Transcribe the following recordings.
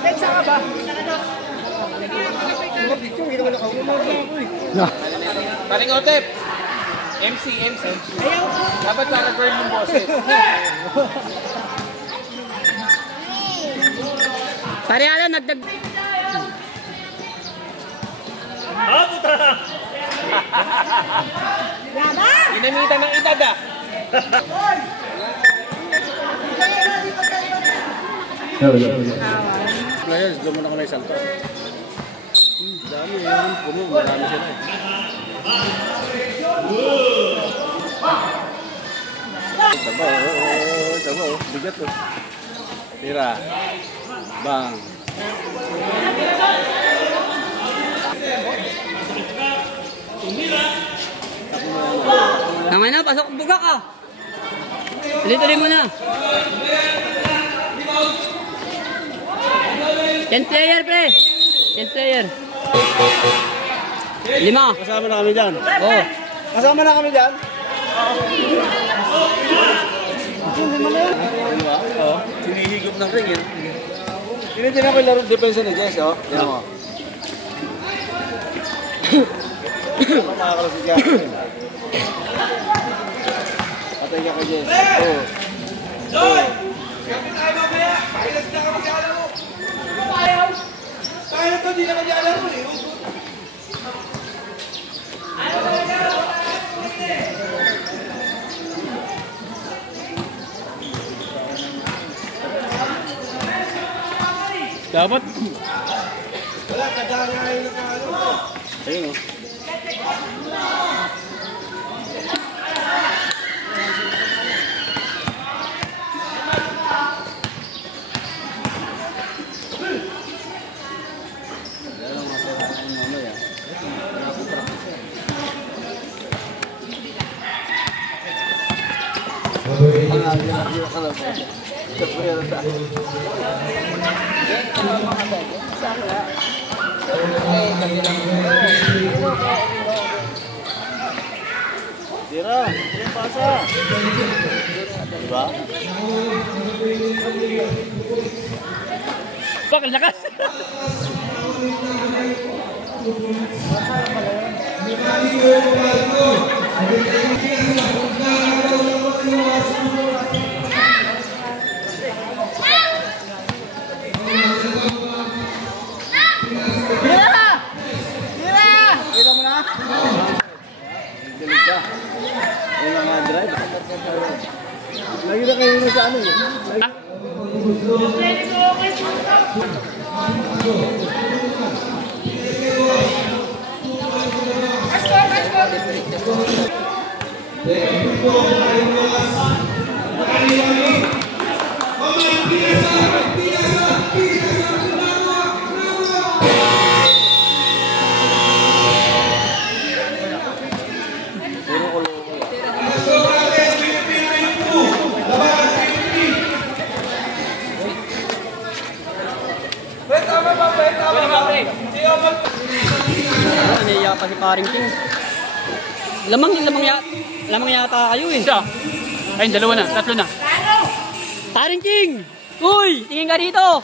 Next ka ba? Paring Otep. MC. Dapat lang nag-burn yung boses. Pare Alan, nagdag... puta! Ginamitan ng edad ah. Players, doon muna ko na isang to. Dami yun, puno, marami sila eh. Tabaw, bigat to. Tira. Bang. Tama na, pasok buga ka. Tuloy mo na. 10 player, pre. 10 player. 5. Kasama na kami dyan. Oh. Kasama na kami dyan. Oo. Hinihigop ng ring yun. Tinitin ako yung laro depensa ni Jess, oh. Yan mo. Makakalo si Jess. Patay ka kay Jess. Oo. Kapit tayo mamaya. Pahilas na ka mag-aala mo. Ayaw. Kaya to, di na mag-aala mo eh. Dapat. Wala, kadangayin na ka ano. Ayun o. Tira, pasa. Diba? Bakal lakas. Lagi na kayo sa ano eh. Naiya pa si paring King. Lamang yata kayo eh. Isa. Ay, dalawa na, tatlo na. Paring King! Uy! Tingin ka dito!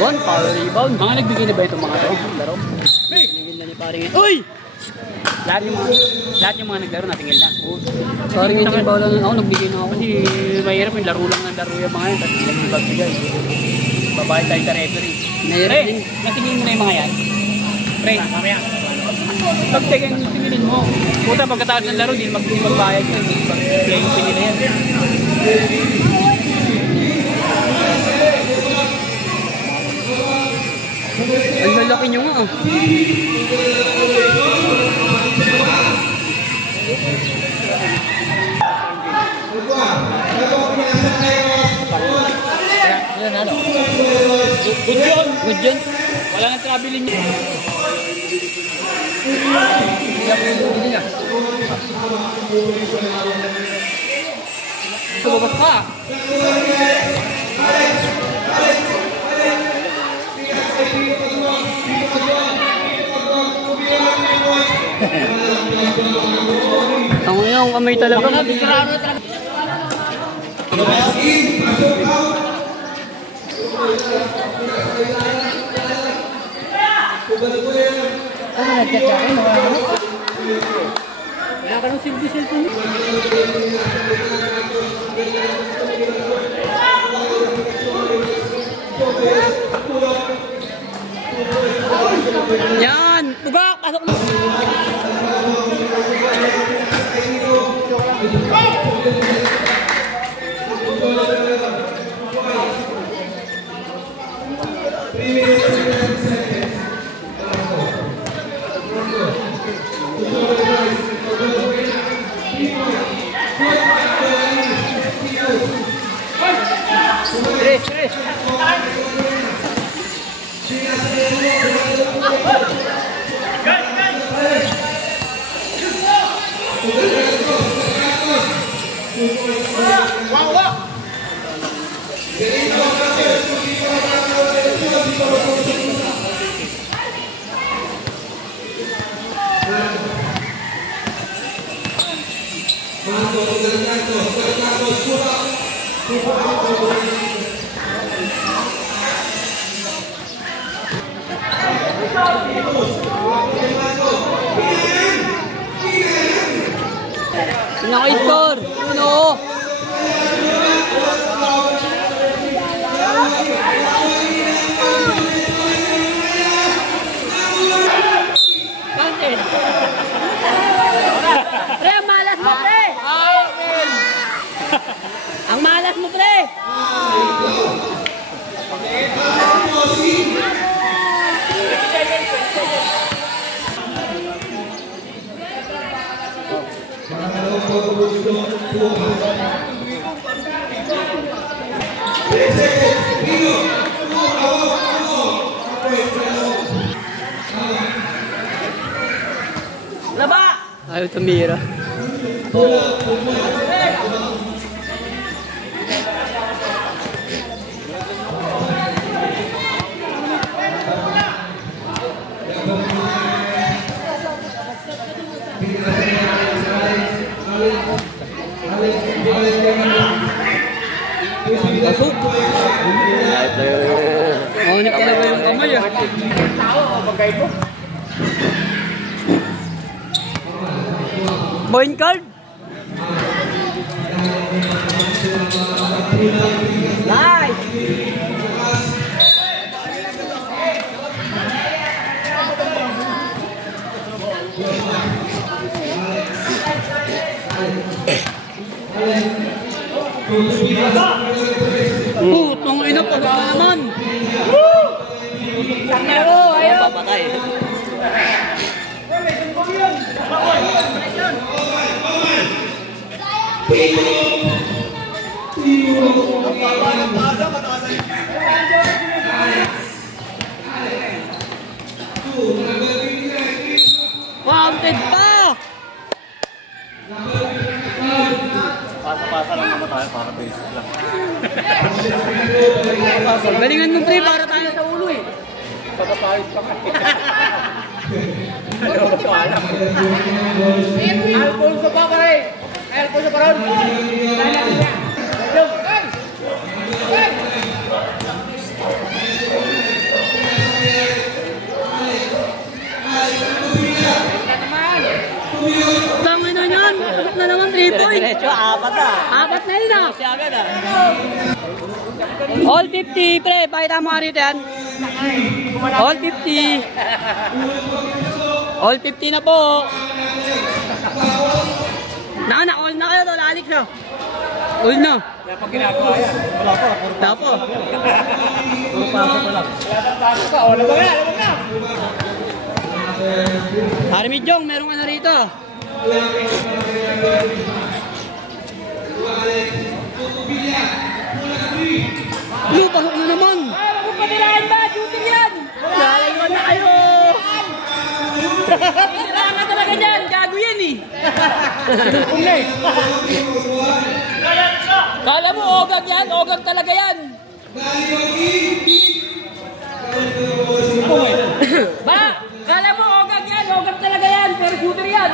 One, power rebound. Mga nagbigay na ba itong mga to? Laro? Tingin na ni paring Uy! Lahat yung mga naglaro natingil na. Paring King ba lang ako, nagbigay na ako. Kasi mahirap yung laro lang ng laro yung mga yan. Tapos nagbibag-bigay. Babae tayo sa referee. Nahirap Pre, din. natingin mo na yung mga yan. Pre, mamaya. Pag-check ang tinginin mo. Puta, pagkatapos ng laro, di magbayad yun. Pag-play yung pinila yan. Ang lalaki nyo nga ah. Yan ano? Good yun. Wala nang traveling niya. Lumabas ka. Ang yung kamay talaga. Wala ka nung silbi-silbi. Yan! Tugak! Pasok na! Naka-score! Uno! Counted! Pre, ang malas mo, pre! Ang malas mo, pre! Laba! Ayaw tumira. Pasok! Maunip talaga yung kamay ah. Point card! Nice! Putong ina, pagod na naman! Ayaw! Papatay! Counted pa! Pasa-pasa lang naman tayo para basic lang. Galingan mo pre, para tayo sa ulo eh. Pagkapawis pa ka. Ano ba pa alam? Alfonso pa ka rin! Alfonso pa rin! Tangin na yan! Pasok na naman 3 point! Diretso, apat ah. Apat na yun ah! Siya agad ah. All 50 pre, pakita mo nga rito yan. All 50. All 50 na po. All na kayo to, Alex ah. All na. Kaya pag ginagawa yan. Wala pa, Wala po. puro pasa pa lang. Tapos ka, o labag na, labag na. Army Jong, merong ano rito. Lu, pasok na naman. Ay, huwag mo patirahan ba? Shooting yan! Lalayo na kayo. Tirahan ka talaga dyan, gago yan eh. Sinupong na eh. Kala mo, ogag yan, ogag talaga yan. Ba, kala mo, ogag yan, ogag talaga yan. Pero scooter yan.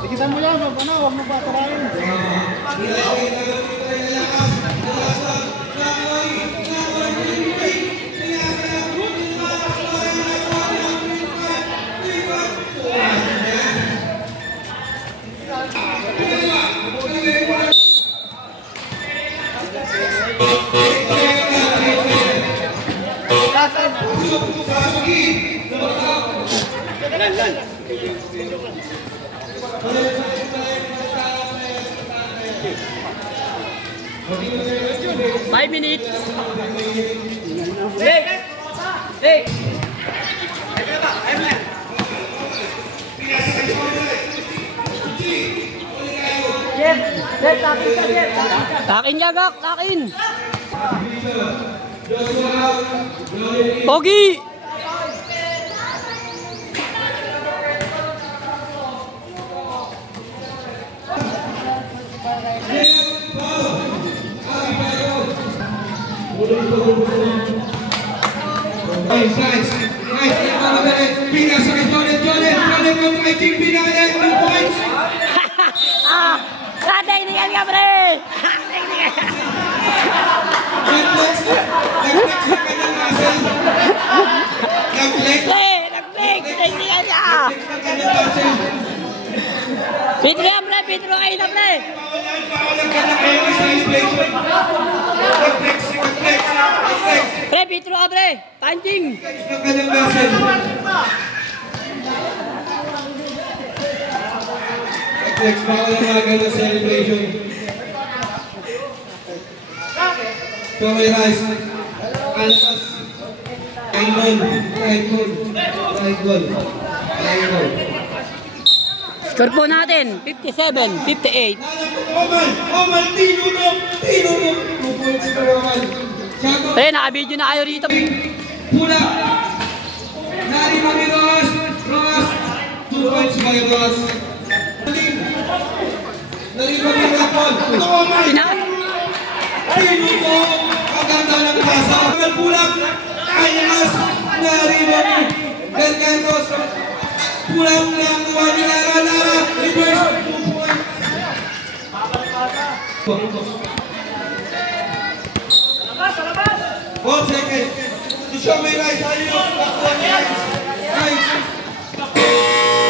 Tikitan mo yan, huwag mo patarayin. Five minutes. Hey! Hey! Takin niya, Gak. Takin. Pogi! Nice. Pina sa Jordan contra Iting Pina, 2 points. Technical ka, pre! Nag-flex na kanyang muscle. Nag-flex. Nag-flex! Technical ka! Kanyang muscle. Pitro yan, pre! Pitro kayo na, pre! Bawal ang kanyang Emmy celebration. Nag-flex. Pre, Pitro ka, pre! Punching! Ng kanyang muscle. Nag-flex, bawal ang kanyang celebration. Tomy Rice. Almas. Right goal. Score po natin, 57-58. Oman, tinunok. 2 points para Oman. Pre, naka-video na kayo rito. Pula. Nari Mami Ross. 2 points by Ross. Nari Mami Rapol. Ito Oman. Tinunok. Ang ganda ng pasa. Pula. Almas. Nari Mami. Delgantos. Pulang ng wani Lara. Reverse 2 points. 1 second. To show me right. Nice.